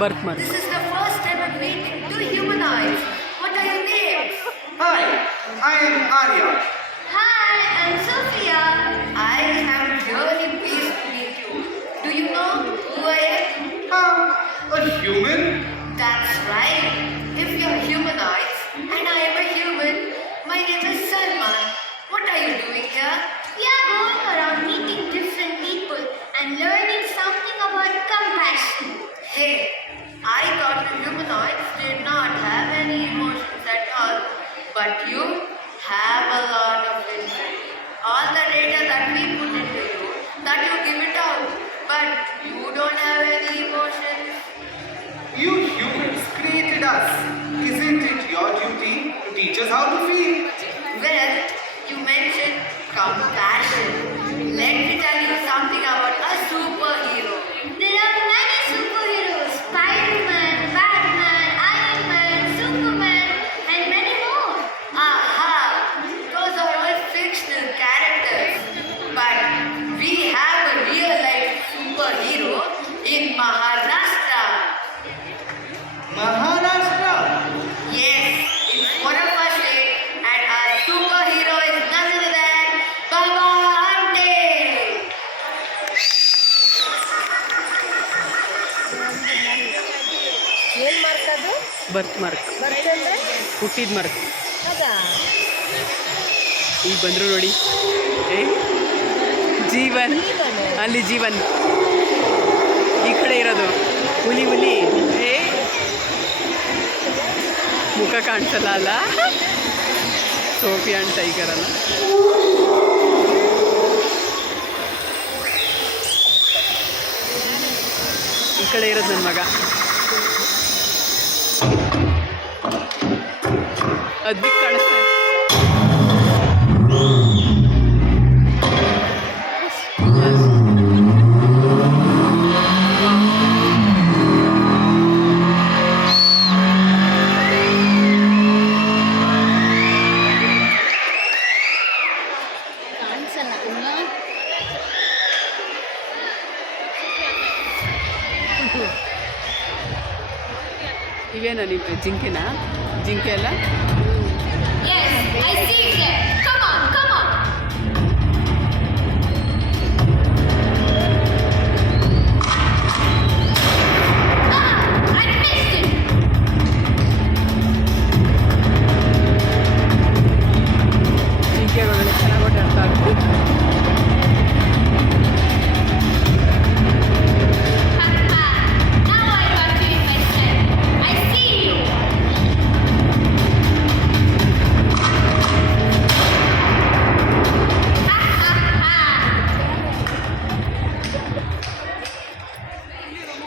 Birth mark this is the first ever meeting two humanoids. What are your names? Hi, I am Arya. Hi, I'm Sophia. I am really pleased to meet you. Do you know who I am? Ah, a human? That's but you have a lot of it. All the data that we put into you, that you give it out, but you don't have any emotions. You humans created us. Isn't it your duty to teach us how to feel? Well, you mentioned compassion. Let me tell you something ಏನ್ mark ಅದು? Birth mark birth ಅಂದ್ರೆ? ಹುಟ್ಟಿದ mark ಅದಾ ಈಗ ಬಂದರು ನೋಡಿ. ಏ ಜೀವನ್. ಅಲ್ಲಿ ಜೀವನ್. ಈ ಕಡೆ ಇರೋದು. ಹುಲಿ ಹುಲಿ. ಏ ಮುಖ ಕಾಣಿಸಲ್ಲ ಅಲ್ಲ? ಸೋಫಿ ಅಂಡ್ ಟೈಗರ್ ಅಲ್ಲ? ಕಡೆ ಇರೋದು ನನ್ನ ಮಗ. ಅದ್ಬಿಟ್ಟು ಇವೇನಾ ನಿಮ್ಮ ಜಿಂಕೆನಾ? ಜಿಂಕೆ ಅಲ್ಲ?